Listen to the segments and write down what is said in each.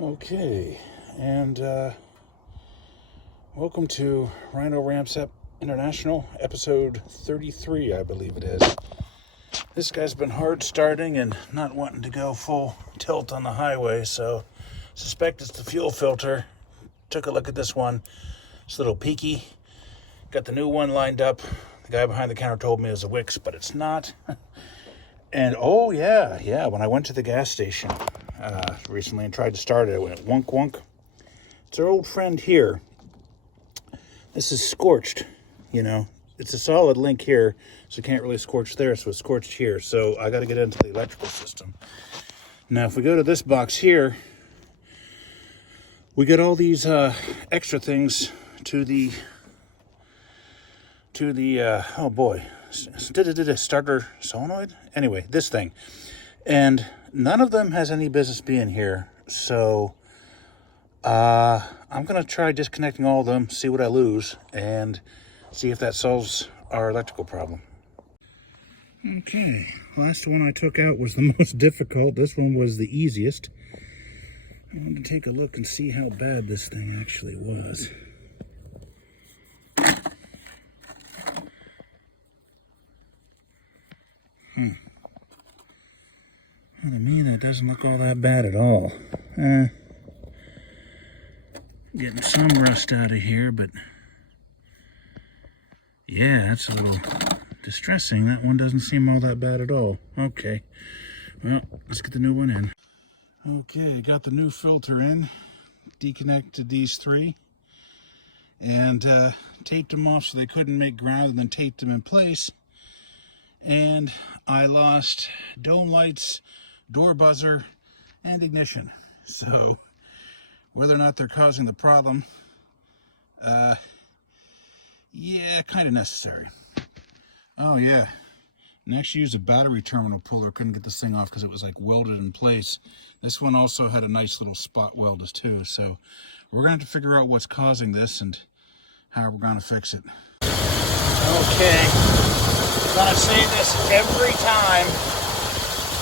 Okay, and welcome to Rhino Ramps Up International, episode 33, I believe it is. This guy's been hard starting and not wanting to go full tilt on the highway, so suspect it's the fuel filter. Took a look at this one. It's a little peaky. Got the new one lined up. The guy behind the counter told me it was a Wix, but it's not. And oh yeah, when I went to the gas station recently and tried to start it, it went wonk wonk. It's our old friend here. This is scorched, you know. It's a solid link here, so you can't really scorch there, so it's scorched here. So I got to get into the electrical system. Now, if we go to this box here, we get all these extra things to the oh boy, starter solenoid. Anyway, this thing, and none of them has any business being here. So I'm gonna try disconnecting all of them, see what I lose, and see if that solves our electrical problem. Okay, last one I took out was the most difficult. This one was the easiest. I'm going to take a look and see how bad this thing actually was. Well, to me, that doesn't look all that bad at all. Getting some rust out of here, but yeah, that's a little distressing. That one doesn't seem all that bad at all. Okay, well, let's get the new one in. Okay, got the new filter in. Deconnected these three and taped them off so they couldn't make ground, and then taped them in place. And I lost dome lights, door buzzer, and ignition. So whether or not they're causing the problem, yeah, kind of necessary. Oh yeah, next used a battery terminal puller. Couldn't get this thing off because it was like welded in place. This one also had a nice little spot weld too. So we're gonna have to figure out what's causing this and how we're gonna fix it. Okay, I'm gonna say this every time.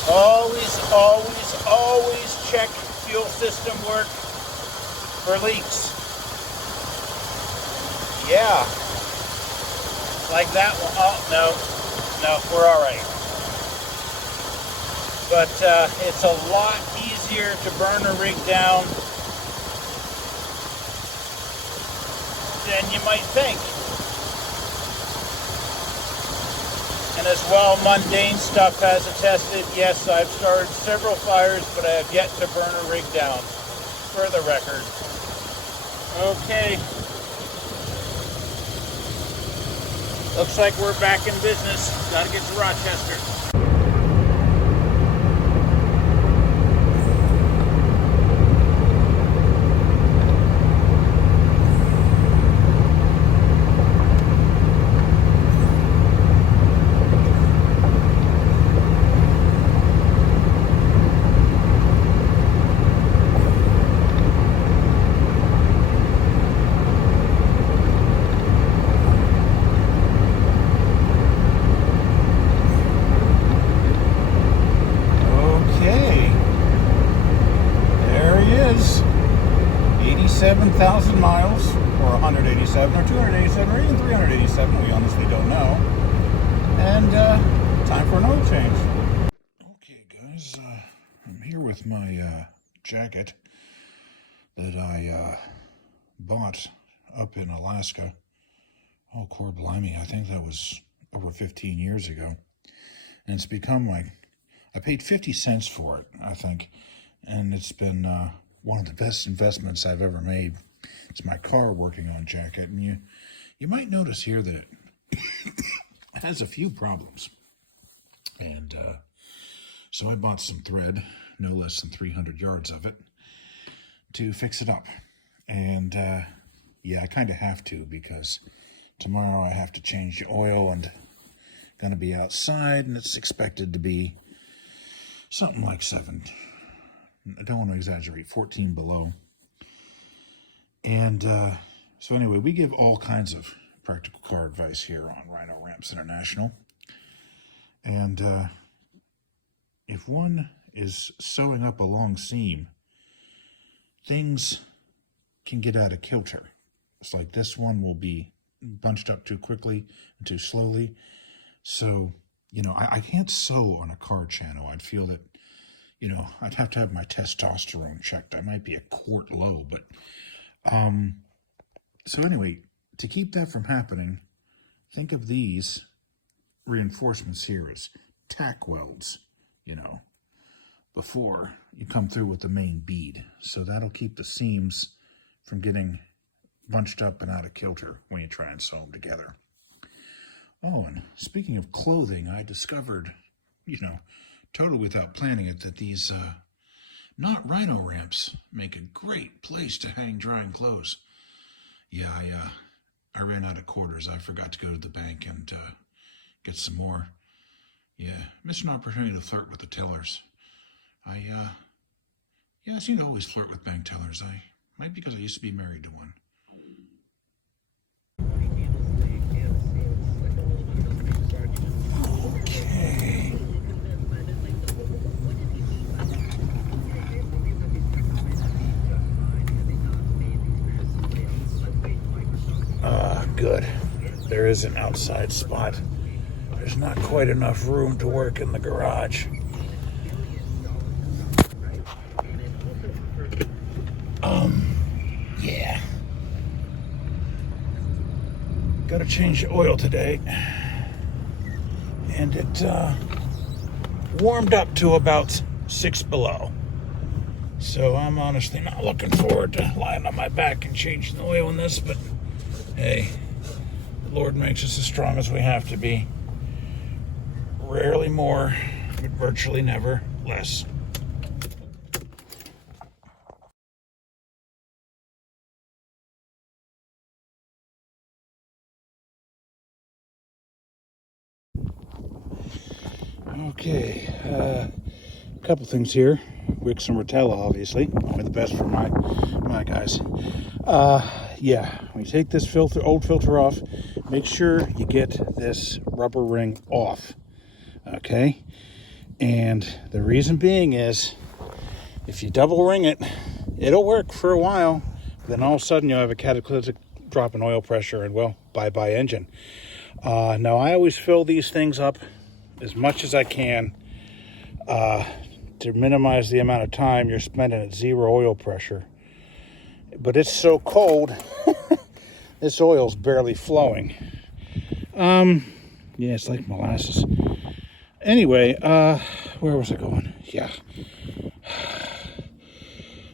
Always check fuel system work for leaks. Yeah, like that one. Oh no, we're all right. But it's a lot easier to burn a rig down than you might think. And as well, mundane stuff has attested. Yes, I've started several fires, but I have yet to burn a rig down, for the record. Okay. Looks like we're back in business. Gotta get to Rochester. Okay, there he is. 87,000 miles, or 187, or 287, or even 387. We honestly don't know. And time for an oil change. Okay, guys, I'm here with my jacket that I bought up in Alaska. Oh, core blimey, I think that was over 15 years ago. And it's become like, I paid 50 cents for it, I think. And it's been one of the best investments I've ever made. It's my car working on jacket. And you might notice here that it has a few problems. And so I bought some thread, no less than 300 yards of it, to fix it up. And yeah, I kind of have to, because tomorrow I have to change the oil and going to be outside, and it's expected to be something like 7. I don't want to exaggerate, 14 below. And so anyway, we give all kinds of practical car advice here on Rhino Ramps International. And if one is sewing up a long seam, things can get out of kilter. It's like this one will be bunched up too quickly and too slowly. So, you know, I can't sew on a car channel. I'd feel that, you know, I'd have to have my testosterone checked. I might be a quart low, but, so anyway, to keep that from happening, think of these reinforcements here as tack welds, you know, before you come through with the main bead. So that'll keep the seams from getting bunched up and out of kilter when you try and sew them together. Oh, and speaking of clothing, I discovered, you know, totally without planning it, that these not Rhino ramps make a great place to hang drying clothes. Yeah, I ran out of quarters. I forgot to go to the bank and get some more. Yeah, missed an opportunity to flirt with the tellers. I seem to always flirt with bank tellers. Might be because I used to be married to one. Okay. Good. There is an outside spot. There's not quite enough room to work in the garage. Yeah. Got to change the oil today. And it warmed up to about 6 below. So I'm honestly not looking forward to lying on my back and changing the oil in this, but hey, the Lord makes us as strong as we have to be. Rarely more, but virtually never less. Okay, a couple things here. Wicks and Rotella, obviously, only the best for my guys. Yeah, when you take this old filter off, make sure you get this rubber ring off. Okay, and the reason being is, if you double ring it, it'll work for a while. Then all of a sudden you'll have a cataclysmic drop in oil pressure, and well, bye-bye engine. Now I always fill these things up as much as I can to minimize the amount of time you're spending at zero oil pressure. But it's so cold, this oil's barely flowing. Yeah, it's like molasses. Anyway, where was I going? Yeah.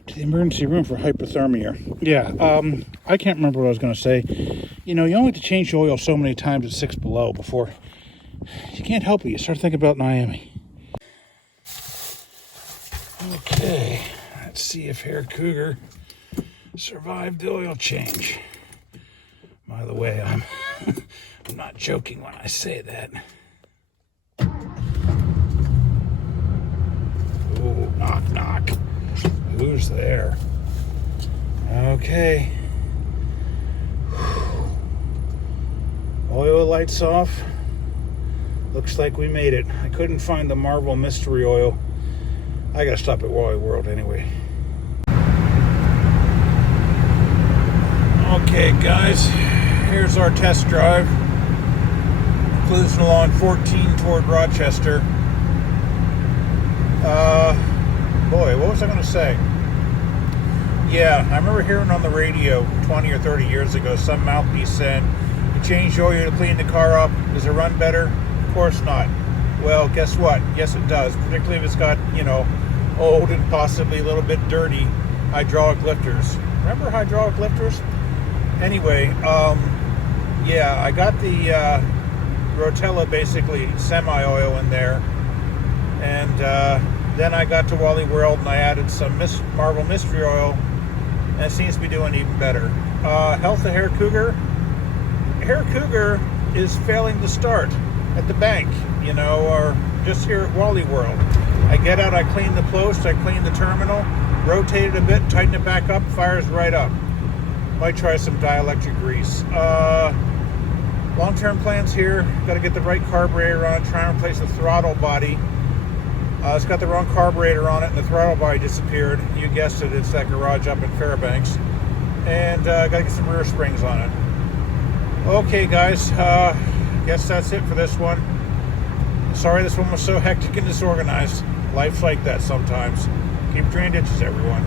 To the emergency room for hypothermia. Yeah, I can't remember what I was going to say. You know, you only have to change the oil so many times at 6 below before you can't help it. You start thinking about Miami. Okay, let's see if Hair Cougar survived the oil change. By the way, I'm not joking when I say that. Ooh, knock, knock. Who's there? Okay. Oil lights off. Looks like we made it. I couldn't find the Marvel Mystery Oil. I gotta stop at Wally World anyway. Okay, guys. Here's our test drive. Cruising along 14 toward Rochester. Boy, what was I gonna say? Yeah, I remember hearing on the radio 20 or 30 years ago some mouthpiece saying, you change oil to clean the car up, does it run better? Of course not. Well, guess what? Yes, it does. Particularly if it's got, you know, old and possibly a little bit dirty hydraulic lifters. Remember hydraulic lifters? Anyway, yeah, I got the Rotella basically semi-oil in there. And then I got to Wally World and I added some Marvel Mystery Oil. And it seems to be doing even better. Health of Hair Cougar. Hair Cougar is failing to start at the bank, you know, or just here at Wally World. I get out, I clean the post, I clean the terminal, rotate it a bit, tighten it back up, fires right up. Might try some dielectric grease. Long-term plans here, got to get the right carburetor on, try and replace the throttle body. It's got the wrong carburetor on it, and the throttle body disappeared. You guessed it, it's that garage up in Fairbanks. And got to get some rear springs on it. Okay, guys, guess that's it for this one. Sorry this one was so hectic and disorganized. Life's like that sometimes. Keep drain ditches, everyone.